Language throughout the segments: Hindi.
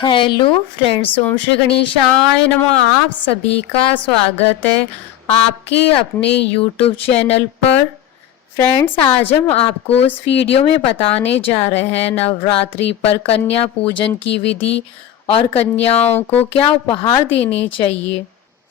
हेलो फ्रेंड्स, ओम श्री गणेशाय नमः। आप सभी का स्वागत है आपके अपने यूट्यूब चैनल पर। फ्रेंड्स, आज हम आपको इस वीडियो में बताने जा रहे हैं नवरात्रि पर कन्या पूजन की विधि और कन्याओं को क्या उपहार देने चाहिए।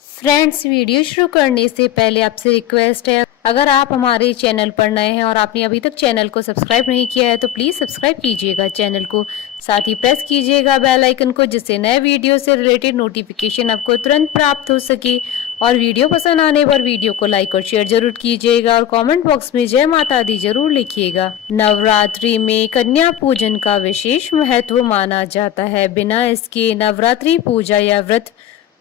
फ्रेंड्स, वीडियो शुरू करने से पहले आपसे रिक्वेस्ट है, अगर आप हमारे चैनल पर नए हैं और आपने अभी तक चैनल को सब्सक्राइब नहीं किया है तो प्लीज़ सब्सक्राइब कीजिएगा चैनल को। साथ ही प्रेस कीजिएगा बेल आइकन को, जिससे नए वीडियो से रिलेटेड नोटिफिकेशन आपको तुरंत प्राप्त हो सके। और वीडियो पसंद आने पर वीडियो को लाइक और शेयर जरूर कीजिएगा और कमेंट बॉक्स में जय माता दी जरूर लिखिएगा। नवरात्रि में कन्या पूजन का विशेष महत्व माना जाता है। बिना इसके नवरात्रि पूजा या व्रत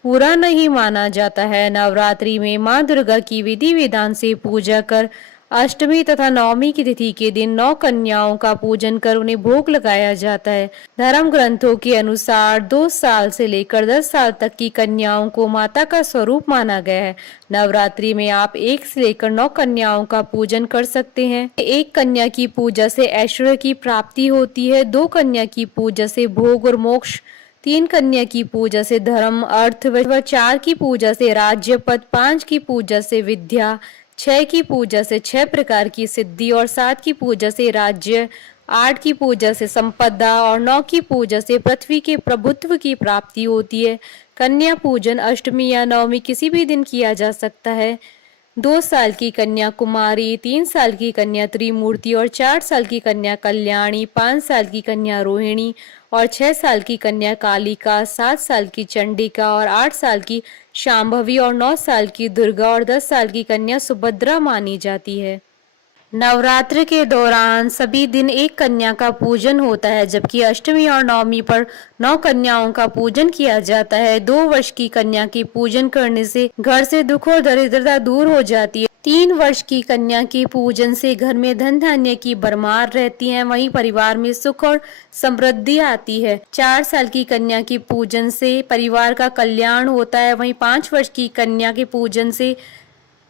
पूरा नहीं माना जाता है। नवरात्रि में मां दुर्गा की विधि विधान से पूजा कर अष्टमी तथा नवमी की तिथि के दिन 9 कन्याओं का पूजन कर उन्हें भोग लगाया जाता है। धर्म ग्रंथों के अनुसार 2 साल से लेकर 10 साल तक की कन्याओं को माता का स्वरूप माना गया है। नवरात्रि में आप 1 से लेकर 9 कन्याओं का पूजन कर सकते हैं। 1 कन्या की पूजा से ऐश्वर्य की प्राप्ति होती है, 2 कन्या की पूजा से भोग और मोक्ष, 3 कन्या की पूजा से धर्म अर्थ व 4 की पूजा से राज्य पद, 5 की पूजा से विद्या, 6 की पूजा से 6 प्रकार की सिद्धि और 7 की पूजा से राज्य, 8 की पूजा से संपदा और 9 की पूजा से पृथ्वी के प्रभुत्व की प्राप्ति होती है। कन्या पूजन अष्टमी या नवमी किसी भी दिन किया जा सकता है। 2 साल की कन्या कुमारी, 3 साल की कन्या त्रिमूर्ति और 4 साल की कन्या कल्याणी, 5 साल की कन्या रोहिणी और 6 साल की कन्या कालिका, 7 साल की चंडिका और 8 साल की शांभवी और 9 साल की दुर्गा और 10 साल की कन्या सुभद्रा मानी जाती है। नवरात्र के दौरान सभी दिन 1 कन्या का पूजन होता है, जबकि अष्टमी और नवमी पर 9 कन्याओं का पूजन किया जाता है। 2 वर्ष की कन्या के पूजन करने से घर से दुख और दरिद्रता दूर हो जाती है। 3 वर्ष की कन्या के पूजन से घर में धन धान्य की भरमार रहती है, वहीं परिवार में सुख और समृद्धि आती है। 4 साल की कन्या के पूजन से परिवार का कल्याण होता है, वहीं 5 वर्ष की कन्या के पूजन से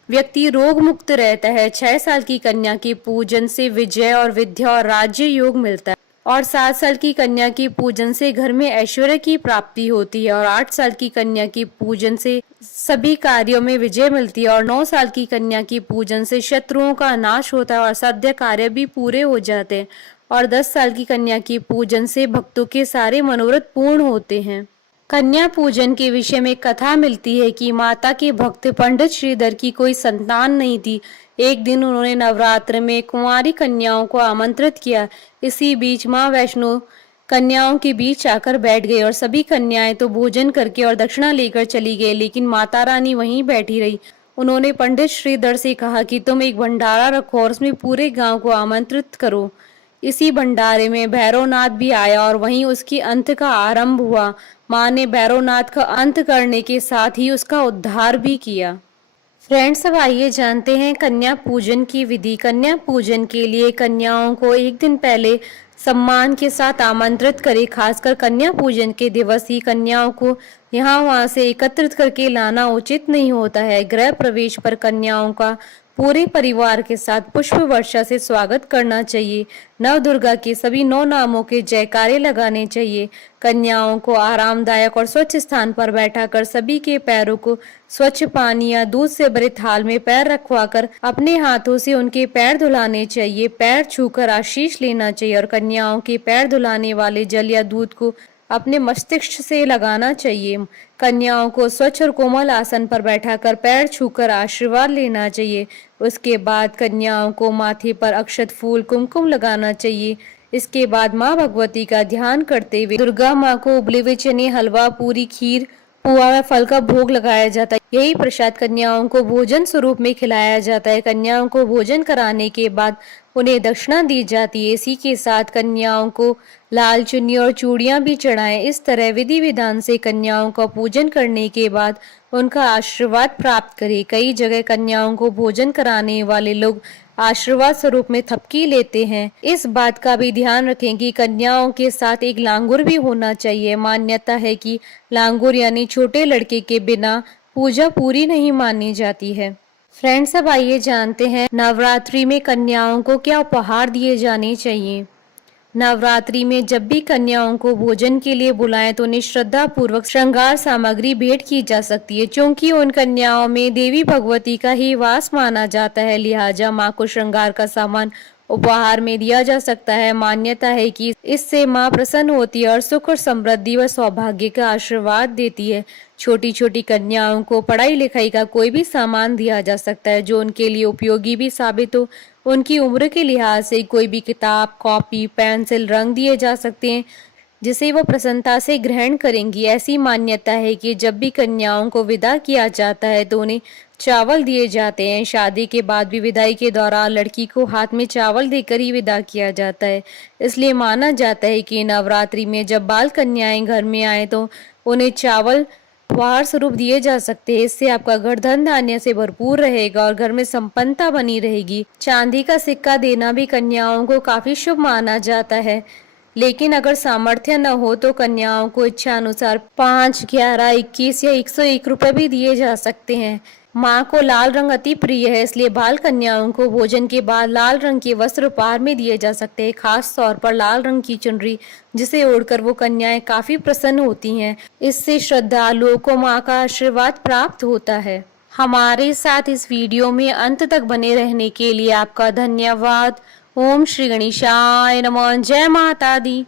व्यक्ति रोग मुक्त रहता है। 6 साल की कन्या के पूजन से विजय और विद्या और राज्य योग मिलता है और 7 साल की कन्या के पूजन से घर में ऐश्वर्य की प्राप्ति होती है और 8 साल की कन्या के पूजन से सभी कार्यों में विजय मिलती है और 9 साल की कन्या के पूजन से शत्रुओं का नाश होता है और असाध्य कार्य भी पूरे हो जाते हैं और 10 साल की कन्या के पूजन से भक्तों के सारे मनोरथ पूर्ण होते हैं। कन्या पूजन के विषय में कथा मिलती है कि माता के भक्त पंडित श्रीधर की कोई संतान नहीं थी। एक दिन उन्होंने नवरात्र में कुंवारी कन्याओं को आमंत्रित किया। इसी बीच मां वैष्णो कन्याओं के बीच आकर बैठ गई और सभी कन्याएं तो भोजन करके और दक्षिणा लेकर चली गई, लेकिन माता रानी वहीं बैठी रही। उन्होंने पंडित श्रीधर से कहा कि तुम एक भंडारा रखो और उसमें पूरे गांव को आमंत्रित करो। इसी भंडारे में भैरवनाथ भी आया और वहीं उसकी अंत का आरंभ हुआ। मां ने भैरवनाथ का अंत करने के साथ ही उसका उद्धार भी किया। फ्रेंड्स, अब आइए जानते हैं कन्या पूजन की विधि। कन्या पूजन के लिए कन्याओं को 1 दिन पहले सम्मान के साथ आमंत्रित करें। खासकर कन्या पूजन के दिवस ही कन्याओं को यहाँ वहाँ से एकत्रित करके लाना उचित नहीं होता है। गृह प्रवेश पर कन्याओं का पूरे परिवार के साथ पुष्प वर्षा से स्वागत करना चाहिए। नव दुर्गा के सभी 9 नामों के जयकारे लगाने चाहिए। कन्याओं को आरामदायक और स्वच्छ स्थान पर बैठाकर सभी के पैरों को स्वच्छ पानी या दूध से भरे थाल में पैर रखवाकर अपने हाथों से उनके पैर धुलाने चाहिए। पैर छूकर आशीष लेना चाहिए और कन्याओं के पैर धुलाने वाले जल या दूध को अपने मस्तिष्क से लगाना चाहिए। कन्याओं को स्वच्छ और कोमल आसन पर बैठाकर पैर छूकर आशीर्वाद लेना चाहिए। उसके बाद कन्याओं को माथे पर अक्षत फूल कुमकुम लगाना चाहिए। इसके बाद माँ भगवती का ध्यान करते हुए दुर्गा माँ को उबले हुए चने, हलवा, पूरी, खीर, पुआ व फल का भोग लगाया जाता है। यही प्रसाद कन्याओं को भोजन स्वरूप में खिलाया जाता है। कन्याओं को भोजन कराने के बाद उन्हें दक्षिणा दी जाती है। इसी के साथ कन्याओं को लाल चुन्नी और चूड़ियां भी चढ़ाएं। इस तरह विधि विधान से कन्याओं का पूजन करने के बाद उनका आशीर्वाद प्राप्त करें। कई जगह कन्याओं को भोजन कराने वाले लोग आशीर्वाद स्वरूप में थपकी लेते हैं। इस बात का भी ध्यान रखें कि कन्याओं के साथ एक लांगुर भी होना चाहिए। मान्यता है कि लांगुर यानी छोटे लड़के के बिना पूजा पूरी नहीं मानी जाती है। फ्रेंड्स, अब आइए जानते हैं नवरात्रि में कन्याओं को क्या उपहार दिए जाने चाहिए। नवरात्रि में जब भी कन्याओं को भोजन के लिए बुलाएं तो उन्हें श्रद्धा पूर्वक श्रृंगार सामग्री भेंट की जा सकती है। क्योंकि उन कन्याओं में देवी भगवती का ही वास माना जाता है, लिहाजा मां को श्रृंगार का सामान उपहार में दिया जा सकता है। मान्यता है कि इससे मां प्रसन्न होती है और सुख और समृद्धि व सौभाग्य का आशीर्वाद देती है। छोटी छोटी कन्याओं को पढ़ाई लिखाई का कोई भी सामान दिया जा सकता है जो उनके लिए उपयोगी भी साबित हो। उनकी उम्र के लिहाज से कोई भी किताब, कॉपी, पेंसिल, रंग दिए जा सकते हैं जिसे वो प्रसन्नता से ग्रहण करेंगी। ऐसी मान्यता है कि जब भी कन्याओं को विदा किया जाता है तो उन्हें चावल दिए जाते हैं। शादी के बाद भी विदाई के दौरान लड़की को हाथ में चावल देकर ही विदा किया जाता है। इसलिए माना जाता है कि नवरात्रि में जब बाल कन्याएं घर में आए तो उन्हें चावल उपहार स्वरूप दिए जा सकते हैं। इससे आपका घर धन धान्य से भरपूर रहेगा और घर में संपन्नता बनी रहेगी। चांदी का सिक्का देना भी कन्याओं को काफी शुभ माना जाता है, लेकिन अगर सामर्थ्य न हो तो कन्याओं को इच्छा अनुसार 5, 11, 21 या 101 रुपए भी दिए जा सकते हैं। माँ को लाल रंग अति प्रिय है, इसलिए बाल कन्याओं को भोजन के बाद लाल रंग के वस्त्र उपहार में दिए जा सकते हैं। खास तौर पर लाल रंग की चुनरी, जिसे ओढ़कर वो कन्याएं काफी प्रसन्न होती हैं। इससे श्रद्धालुओं को माँ का आशीर्वाद प्राप्त होता है। हमारे साथ इस वीडियो में अंत तक बने रहने के लिए आपका धन्यवाद। ओम श्री गणेशाय नमः। जय माता दी।